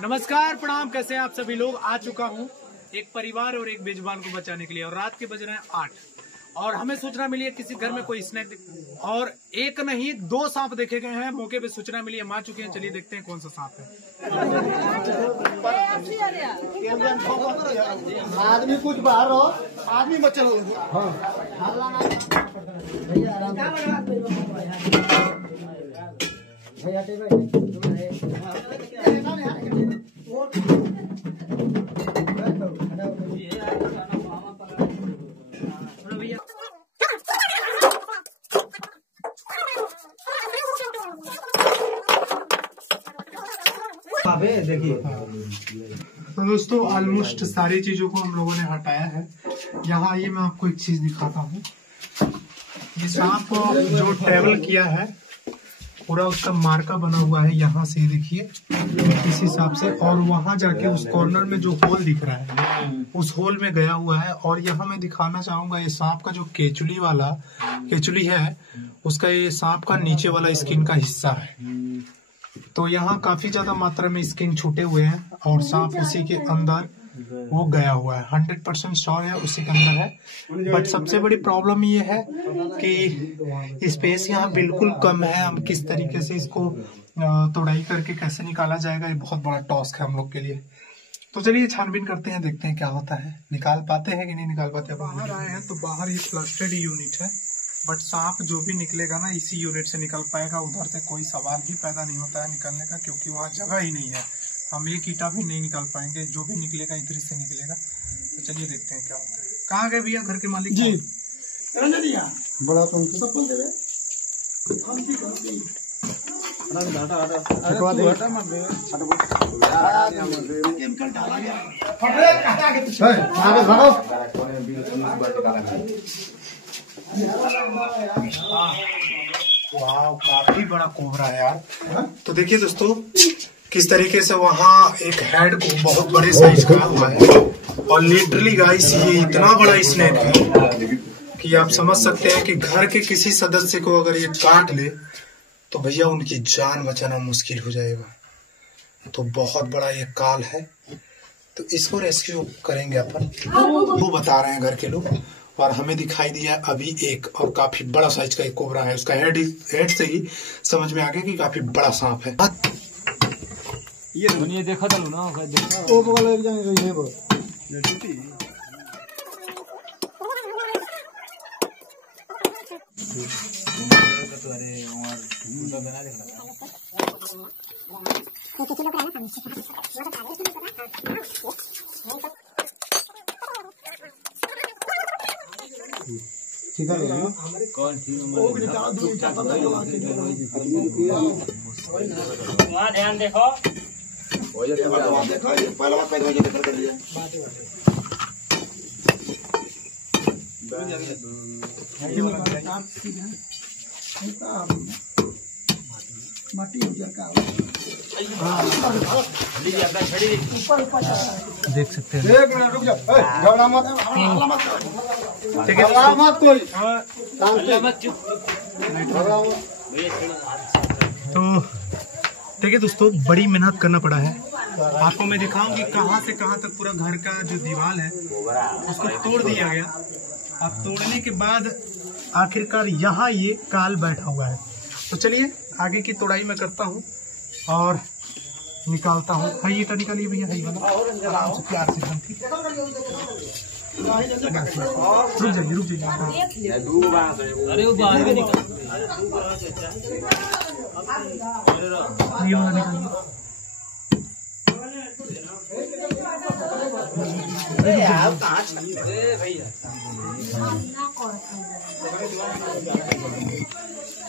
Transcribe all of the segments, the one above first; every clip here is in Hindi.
नमस्कार, प्रणाम। कैसे हैं आप सभी लोग? आ चुका हूं एक परिवार और एक बेजुबान को बचाने के लिए, और रात के बज रहे हैं 8 और हमें सूचना मिली है किसी घर में कोई स्नैक और एक नहीं 2 सांप देखे गए हैं। मौके पे सूचना मिली है, हम आ चुके हैं। चलिए देखते हैं कौन सा सांप है। आदमी कुछ बाहर रहो, आदमी बच्चे लोग देखिए, तो दोस्तों ऑलमोस्ट सारी चीजों को हम लोगों ने हटाया है। यहाँ आइए, मैं आपको एक चीज दिखाता हूँ। ये सांप जो ट्रेवल किया है, पूरा उसका मार्का बना हुआ है। यहाँ से देखिए इस हिसाब से, और वहां जाके उस कॉर्नर में जो होल दिख रहा है, उस होल में गया हुआ है। और यहाँ मैं दिखाना चाहूंगा, ये सांप का जो केचुली है, उसका ये सांप का नीचे वाला स्किन का हिस्सा है। तो यहाँ काफी ज्यादा मात्रा में स्किन छूटे हुए हैं और सांप उसी के अंदर वो गया हुआ है। 100% श्योर है उसी के अंदर है। बट सबसे बड़ी प्रॉब्लम ये है कि स्पेस यहाँ बिल्कुल कम है। हम किस तरीके से इसको तोड़ाई करके कैसे निकाला जाएगा, ये बहुत बड़ा टास्क है हम लोग के लिए। तो चलिए छानबीन करते हैं, देखते हैं क्या होता है, निकाल पाते हैं कि नहीं निकाल पाते। बाहर आए हैं तो बाहर ये प्लास्टेड यूनिट है, बट सांप जो भी निकलेगा ना इसी यूनिट से निकल पाएगा। उधर से कोई सवाल ही पैदा नहीं होता है निकलने का, क्योंकि वहाँ जगह ही नहीं है। हम एक ईटा भी नहीं निकाल पाएंगे, जो भी निकलेगा इधर से निकलेगा। तो चलिए देखते हैं क्या होता है। कहाँ गए भैया घर के मालिक जी? बड़ा सफल दे वाह, काफी बड़ा कोबरा है यार। तो देखिए दोस्तों, किस तरीके से वहाँ एक हेड को बहुत बड़े साइज का हुआ है। और लिटरली गाइस, ये इतना बड़ा स्नेक है कि आप समझ सकते हैं कि घर के किसी सदस्य को अगर ये काट ले तो भैया उनकी जान बचाना मुश्किल हो जाएगा। तो बहुत बड़ा ये काल है, तो इसको रेस्क्यू करेंगे अपन। वो बता रहे हैं घर के लोग, और हमें दिखाई दिया अभी एक और काफी बड़ा साइज का एक कोबरा है। उसका हेड से ही समझ में आ गया कि काफी बड़ा सांप है। ये दुनिया देखा था ना, ओ बगल एक जन है वो अरे और बना देखा कौन थी वहाँ ध्यान देखो, देख सकते हैं। रुक जा, तो देखिए दोस्तों, बड़ी मेहनत करना पड़ा है। आपको मैं दिखाऊं कि कहां से कहां तक पूरा घर का जो दीवार है उसको तोड़ दिया गया। अब तोड़ने के बाद आखिरकार यहाँ ये काल बैठा हुआ है। तो चलिए आगे की तोड़ाई मैं करता हूँ और निकालता हूँ। हाई ईटा निकालिए भैया, हाई वाला आराम से, प्यार से, एकदम ठीक। रुक जाइए। अरे वो बाहर भी निकल ये वाला निकालिए।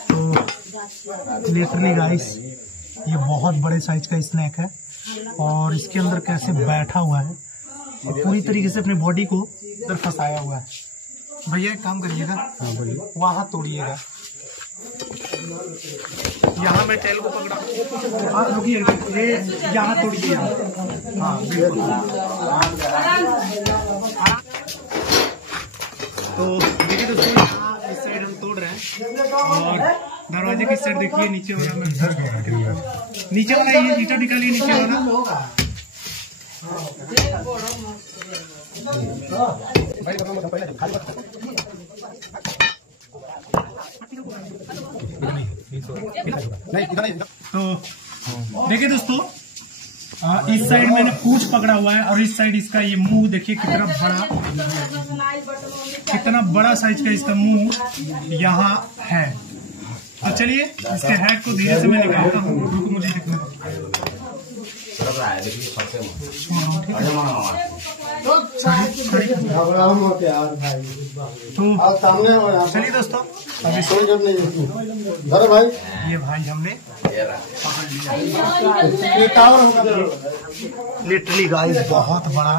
तो लिटरली गाइस, ये बहुत बड़े साइज का स्नैक है और इसके अंदर कैसे बैठा हुआ है और पूरी तरीके से अपनी बॉडी को इधर फंसाया हुआ है। भैया एक काम करिएगा, वहाँ तोड़िएगा। यहाँ मैं टेल को पकड़ा, रुकिए, ये यहाँ तोड़िए। हाँ बिल्कुल। तो देखिए दोस्तों, इस साइड हम तोड़ रहे हैं और दरवाजे की साइड देखिए, नीचे वाला में नीचे वाला ये ईंटा निकालिए, नीचे वाला। तो देखिए दोस्तों, इस साइड मैंने पूंछ पकड़ा हुआ है और इस साइड इसका ये मुंह देखिए कितना बड़ा साइज का इसका मुंह यहाँ है। तो चलिए इसके हेड को धीरे से मैं निकालता हूँ। रुको, मुझे दिखना तो चलिए दोस्तों, अरे भाई ये भाई हमने लिटरली गाइस बहुत बड़ा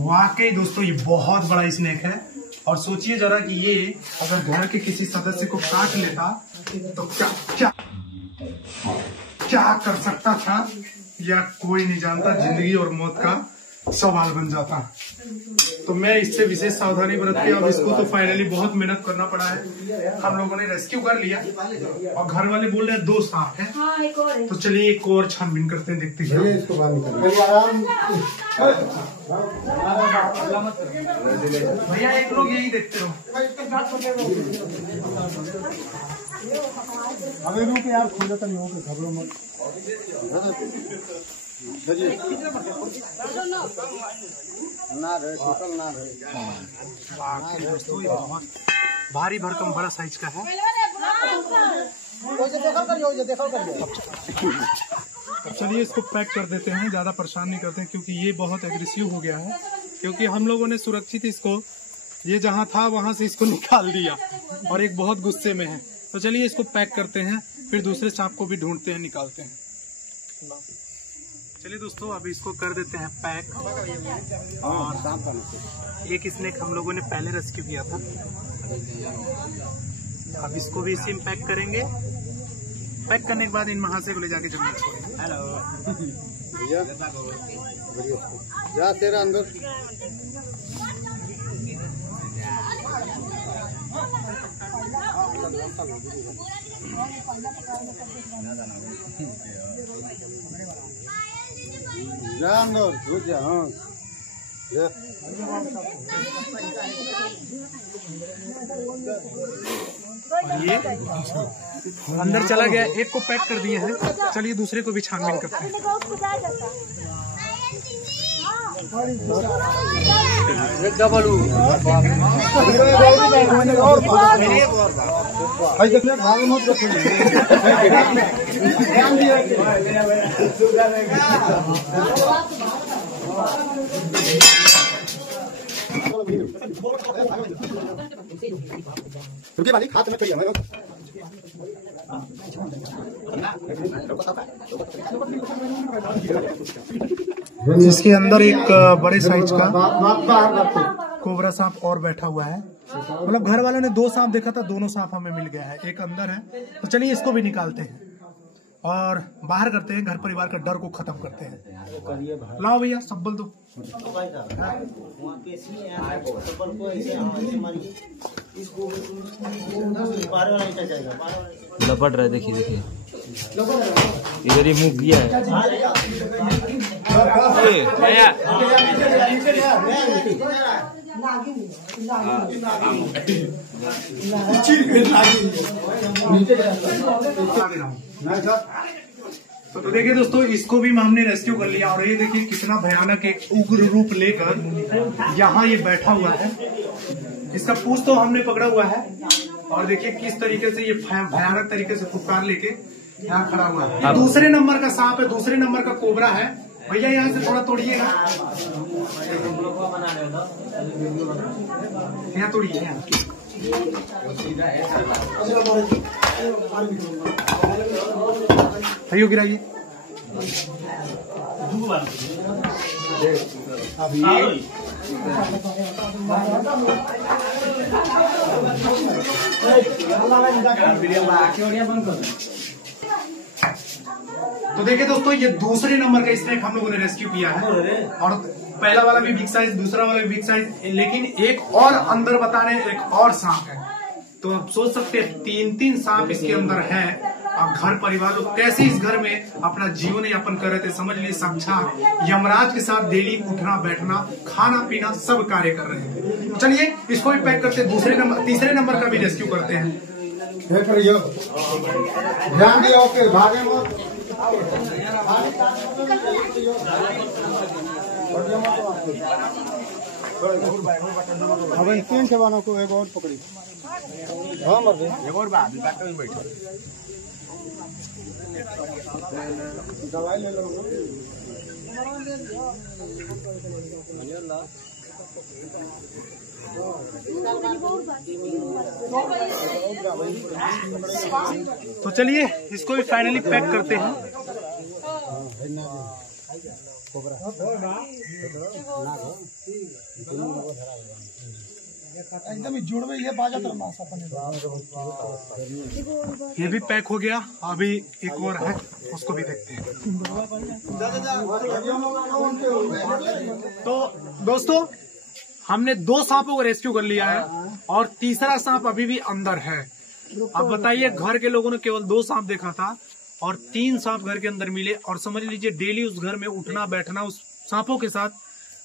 वाकई दोस्तों, ये बहुत बड़ा स्नेक है। और सोचिए जरा कि ये अगर घर के किसी सदस्य को काट लेता तो क्या क्या क्या कर सकता था, या कोई नहीं जानता। जिंदगी और मौत का सवाल बन जाता। तो मैं इससे विशेष सावधानी बरत के अब इसको तो फाइनली बहुत मेहनत करना पड़ा है। हम लोगों ने रेस्क्यू कर लिया और घर वाले बोल रहे हैं 2 सांप हैं। तो चलिए एक और छानबीन करते हैं, देखते हैं। भैया एक लोग यही देखते रहो। अबे रुक यार, खुल जाता नहीं हो के घबरो मत। ना रहे टोटल ना रहे। दोस्तों ये बहुत भारी भरकम बड़ा साइज का है। अब चलिए इसको पैक कर देते हैं, ज्यादा परेशान नहीं करते हैं क्योंकि ये बहुत एग्रेसिव हो गया है। क्योंकि हम लोगों ने सुरक्षित इसको, ये जहाँ था वहां से इसको निकाल दिया और एक बहुत गुस्से में है। तो चलिए इसको पैक करते हैं, फिर दूसरे सांप को भी ढूंढते हैं, निकालते हैं। चलिए दोस्तों, अभी इसको कर देते हैं पैक। और एक स्नेक हम लोगों ने पहले रेस्क्यू किया था, अब इसको भी इसी में पैक करेंगे। पैक करने के बाद इन महाशय को ले जाके जंगल छोड़ेंगे। हेलो जा तेरा अंदर। जा अंदर, रुक जा। हाँ ये अंदर चला गया, एक को पैक कर दिए हैं। चलिए दूसरे को भी छानबीन करते हैं। रुकिए मालिक, हाथ में पड़ी हमारे। जिसके अंदर एक बड़े साइज का कोबरा सांप और बैठा हुआ है। मतलब घर वालों ने 2 सांप देखा था, दोनों सांप हमें मिल गया है, एक अंदर है। तो चलिए इसको भी निकालते हैं और बाहर करते हैं, घर परिवार का डर को खत्म करते हैं। लाओ भैया सब्बल दो। लपट रहा है, देखिए देखिए इधर ही मुंह किया है। तो देखिए दोस्तों, इसको भी हमने रेस्क्यू कर लिया और ये देखिए कितना भयानक एक उग्र रूप लेकर यहाँ ये बैठा हुआ है। इसका पूंछ तो हमने पकड़ा हुआ है और देखिए किस तरीके से ये भयानक तरीके से फुफकार लेके यहाँ खड़ा हुआ है। दूसरे नंबर का सांप है, दूसरे नंबर का कोबरा है। भैया यहाँ से थोड़ा तोड़िएगा, यहाँ तोड़िए, यहाँ भैया गिराइए। तो देखिए दोस्तों, ये दूसरे नंबर का स्नेक हम लोगों ने रेस्क्यू किया है, और पहला वाला भी बिग साइज, दूसरा वाला भी बिग साइज, लेकिन एक और अंदर बता रहे हैं एक और सांप है। तो आप सोच सकते हैं 3 सांप इसके अंदर है। अब घर परिवार लोग कैसे इस घर में अपना जीवन यापन कर रहे थे, समझ लीजिए साक्षात यमराज के साथ डेली उठना बैठना खाना पीना सब कार्य कर रहे थे। तो चलिए इसको भी पैक करते हैं, तीसरे नंबर का भी रेस्क्यू करते हैं। ध्यान दियो के भागे मत। अब इन 3 जवानों को एक और पकड़ी। हाँ मर गए, एक और बात में बैठे दवाई ले लो। तो चलिए इसको भी फाइनली पैक करते हैं। एकदम जोड़ में ये बाजा तो मासा ये भी पैक हो गया। अभी एक और है, उसको भी देखते हैं। तो दोस्तों, हमने 2 सांपों को रेस्क्यू कर लिया है और तीसरा सांप अभी भी अंदर है। अब बताइए, घर के लोगों ने केवल 2 सांप देखा था और 3 सांप घर के अंदर मिले, और समझ लीजिए डेली उस घर में उठना बैठना उस सांपों के साथ,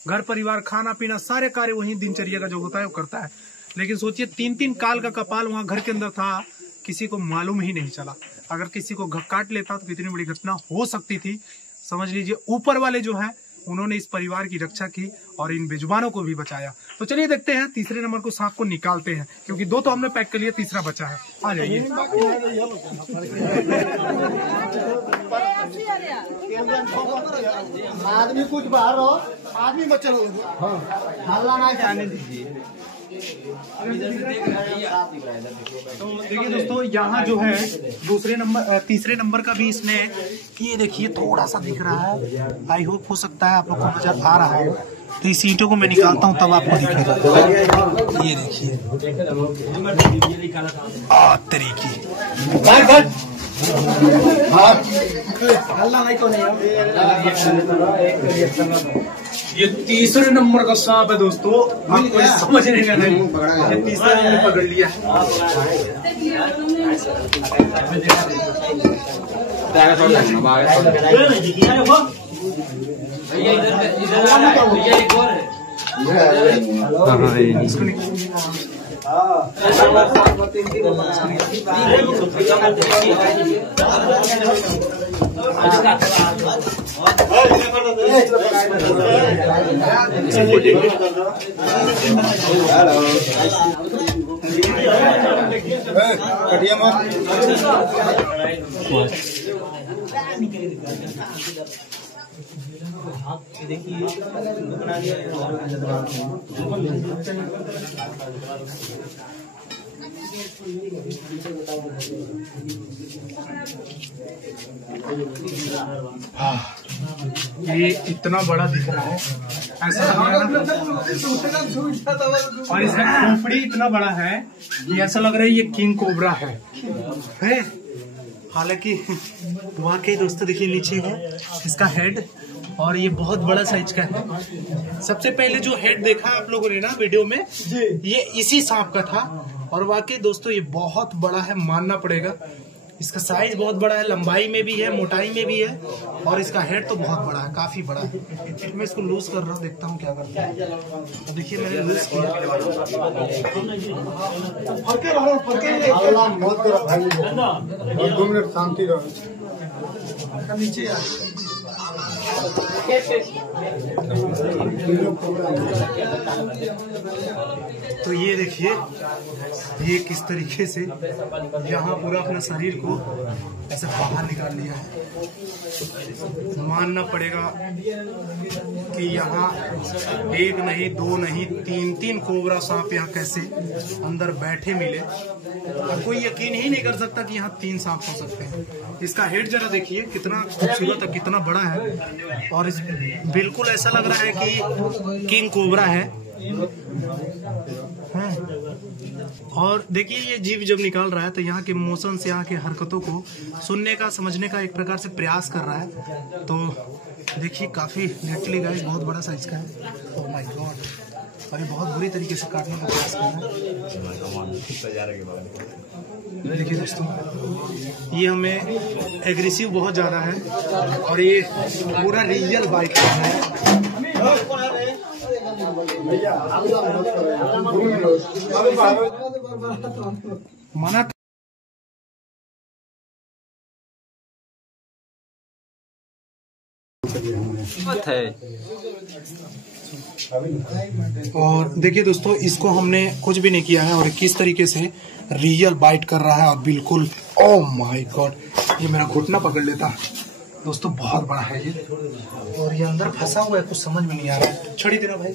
घर परिवार खाना पीना सारे कार्य वही दिनचर्या का जो होता है वो करता है। लेकिन सोचिए 3 काल का कपाल वहां घर के अंदर था, किसी को मालूम ही नहीं चला। अगर किसी को काट लेता तो कितनी बड़ी घटना हो सकती थी। समझ लीजिए ऊपर वाले जो है उन्होंने इस परिवार की रक्षा की और इन बेजुबानों को भी बचाया। तो चलिए देखते हैं तीसरे नंबर को सांप को निकालते हैं, क्योंकि 2 तो हमने पैक कर लिया, तीसरा बचा है। आ जाइए। आदमी कुछ बाहर हो, आदमी बच्चे लोग हल्ला ना जाने दीजिए। तो देखिए दोस्तों, यहाँ जो है तीसरे नंबर का भी इसने, ये देखिए थोड़ा सा दिख रहा है। आई होप हो सकता है आप लोग को नजर आ रहा है। तो इस ईंटों को मैं निकालता हूँ तब आपको दिखेगा। ये देखिए तरीके ये तीसरे नंबर का सांप है दोस्तों। आपको समझ नहीं आना, ये तीसरे नंबर पकड़ लिया है। ये इतना बड़ा दिख रहा है, ऐसा लग रहा है, और इसका खोपड़ी इतना बड़ा है कि ऐसा लग रहा है ये किंग कोबरा है। हालांकि वाकई दोस्तों देखिए नीचे है इसका हेड, और ये बहुत बड़ा साइज का है। सबसे पहले जो हेड देखा आप लोगों ने ना वीडियो में, ये इसी सांप का था, और वाकई दोस्तों ये बहुत बड़ा है, मानना पड़ेगा। इसका साइज बहुत बड़ा है, लंबाई में भी है, मोटाई में भी है, और इसका हेड तो बहुत बड़ा है, काफी बड़ा है। मैं इसको लूज कर रहा हूँ, देखता हूँ क्या करता है। तो देखिए मैंने लूज किया। 2 मिनट शांति रहो। नीचे तो ये देखिए ये किस तरीके से यहाँ पूरा अपना शरीर को ऐसे बाहर निकाल लिया है। मानना पड़ेगा कि यहाँ 1 नहीं 2 नहीं 3 कोबरा सांप यहाँ कैसे अंदर बैठे मिले, और कोई यकीन ही नहीं कर सकता कि यहाँ 3 सांप हो सकते हैं। इसका हेड जरा देखिए कितना खूबसूरत है, कितना बड़ा है, और इस बिल्कुल ऐसा लग रहा है कि किंग कोबरा है। और देखिए ये जीव जब निकाल रहा है तो यहाँ के मोशन से, यहाँ के हरकतों को सुनने का, समझने का एक प्रकार से प्रयास कर रहा है। तो देखिए काफ़ी लिटरली गाइस बहुत बड़ा साइज का है। ओह माय गॉड, और ये बहुत बुरी तरीके से काटने का प्रयास कर रहा है। देखिए दोस्तों, ये हमें एग्रेसिव बहुत ज़्यादा है और ये पूरा रियल बाइट कर रहा है। मना और देखिए दोस्तों, इसको हमने कुछ भी नहीं किया है और किस तरीके से रियल बाइट कर रहा है और बिल्कुल ओह माय गॉड, ये मेरा घुटना पकड़ लेता है दोस्तों। बहुत बड़ा है ये और ये अंदर फंसा हुआ है, कुछ समझ में नहीं आ रहा है। छड़ी देना भाई।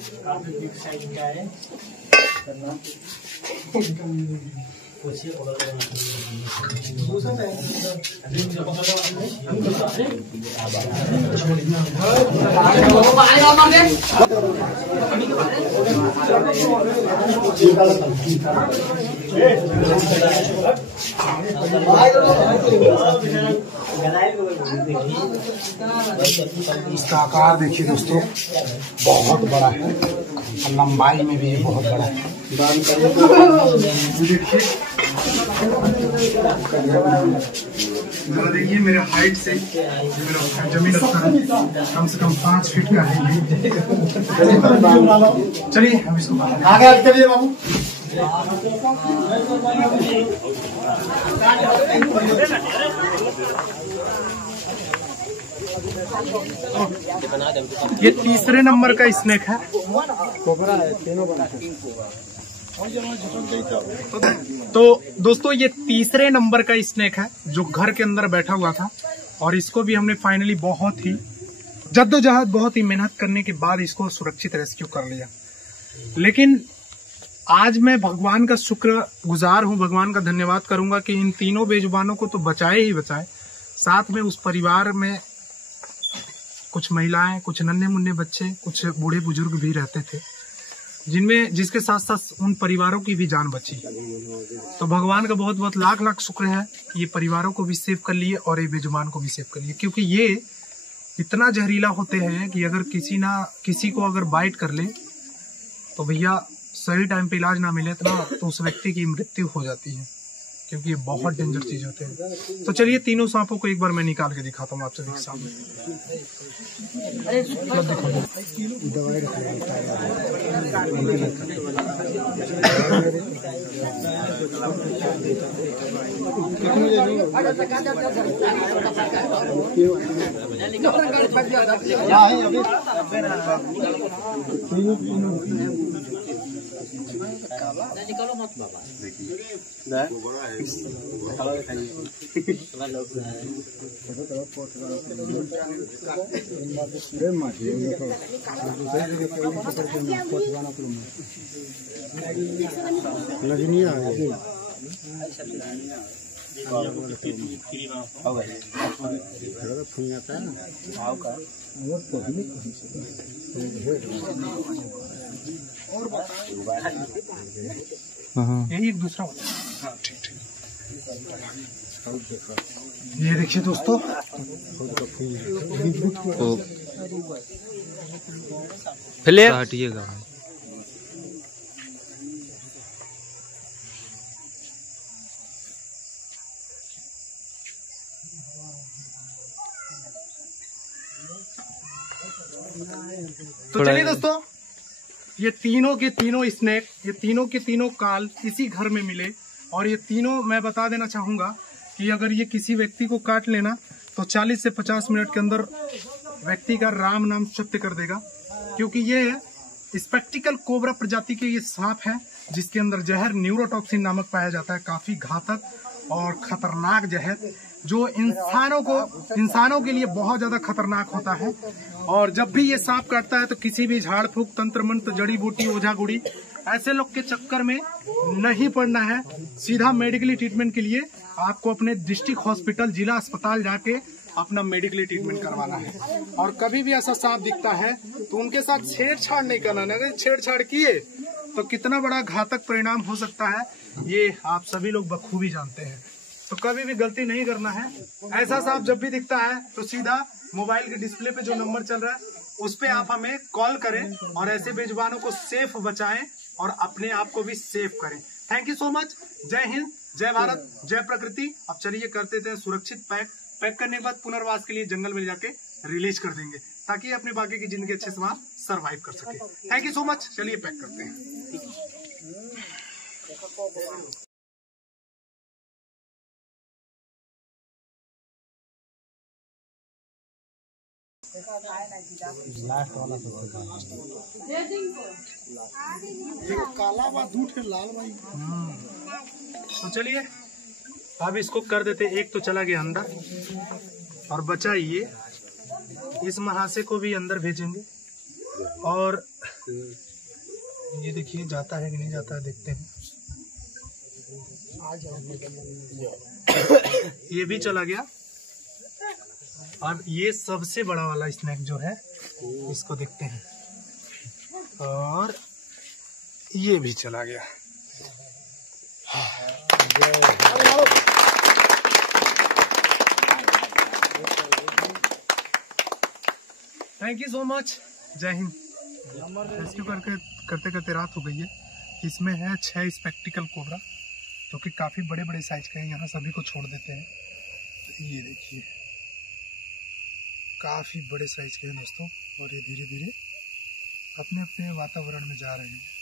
इसका आकार देखिए दोस्तों, बहुत बड़ा है और लंबाई में भी बहुत बड़ा है। देखिए मेरे हाइट से मेरा जमीन कम से कम 5 फीट का है ये। चलिए हम इसको आगे चलिए बाबू। ये तीसरे नंबर का स्नेक है। कोबरा है, तीनों बना है। तो दोस्तों ये तीसरे नंबर का स्नेक है जो घर के अंदर बैठा हुआ था और इसको भी हमने फाइनली बहुत ही जद्दोजहद, बहुत ही मेहनत करने के बाद इसको सुरक्षित रेस्क्यू कर लिया। लेकिन आज मैं भगवान का शुक्र गुजार हूँ, भगवान का धन्यवाद करूंगा कि इन तीनों बेजुबानों को तो बचाए ही बचाए, साथ में उस परिवार में कुछ महिलाएं, कुछ नन्हे मुन्ने बच्चे, कुछ बूढ़े बुजुर्ग भी रहते थे, जिसके साथ साथ उन परिवारों की भी जान बची। तो भगवान का बहुत बहुत लाख लाख शुक्र है कि ये परिवारों को भी सेव कर लिए और ये बेजुबान को भी सेव कर लिए, क्योंकि ये इतना जहरीला होते हैं कि अगर किसी को अगर बाइट कर ले तो भैया सही टाइम पे इलाज ना मिले तो उस व्यक्ति की मृत्यु हो जाती है, क्योंकि ये बहुत डेंजर चीज होते हैं। तो चलिए तीनों सांपों को एक बार मैं निकाल के दिखाता हूँ आप सभी के सामने। दवाई निकालो मत बाबा। यही एक दूसरा होता है। हाँ, ठीक ठीक। ये देखिए दोस्तों, फ्लेयर हटिएगा। तो चलिए दोस्तों, ये तीनों के तीनों स्नेक, ये तीनों के तीनों काल इसी घर में मिले और ये तीनों, मैं बता देना चाहूंगा कि अगर ये किसी व्यक्ति को काट लेना तो 40 से 50 मिनट के अंदर व्यक्ति का राम नाम सत्य कर देगा, क्योंकि ये स्पेक्टिकल कोबरा प्रजाति के ये सांप है जिसके अंदर जहर न्यूरोटॉक्सिन नामक पाया जाता है, काफी घातक और खतरनाक जहर जो इंसानों के लिए बहुत ज्यादा खतरनाक होता है। और जब भी ये सांप काटता है तो किसी भी झाड़ फूक, तंत्र मंत्र, जड़ी बूटी, ओझा गुड़ी ऐसे लोग के चक्कर में नहीं पड़ना है। सीधा मेडिकली ट्रीटमेंट के लिए आपको अपने डिस्ट्रिक्ट हॉस्पिटल, जिला अस्पताल जाके अपना मेडिकली ट्रीटमेंट करवाना है। और कभी भी ऐसा सांप दिखता है तो उनके साथ छेड़छाड़ नहीं करना है। अगर छेड़छाड़ किए तो कितना बड़ा घातक परिणाम हो सकता है ये आप सभी लोग बखूबी जानते हैं। तो कभी भी गलती नहीं करना है। ऐसा सांप जब भी दिखता है तो सीधा मोबाइल के डिस्प्ले पे जो नंबर चल रहा है उस पे आप हमें कॉल करें और ऐसे बेजुबानों को सेफ बचाएं और अपने आप को भी सेफ करें। Thank you so much. जय हिंद, जय भारत, जय प्रकृति। अब चलिए करते थे सुरक्षित पैक करने के बाद पुनर्वास के लिए जंगल में जाके रिलीज कर देंगे ताकि अपने बाकी की जिंदगी अच्छे से वहां सर्वाइव कर सके। Thank you so much. चलिए पैक करते हैं। लास्ट वाला काला बा दूठ लाल भाई। तो चलिए अब इसको कर देते। एक तो चला गया अंदर और बचा ये, इस महाशय को भी अंदर भेजेंगे। और ये देखिए जाता है कि नहीं जाता है, देखते हैं। ये भी चला गया। और ये सबसे बड़ा वाला स्नैक जो है इसको देखते हैं। और ये भी चला गया। Thank you so much. जय हिंद। रेस्क्यू करते करते रात हो गई है। इसमें है 6 स्पेक्टिकल कोबरा जो कि काफ़ी बड़े बड़े साइज के हैं। यहाँ सभी को छोड़ देते हैं। तो ये देखिए काफ़ी बड़े साइज के हैं दोस्तों। और ये धीरे धीरे अपने अपने वातावरण में जा रहे हैं।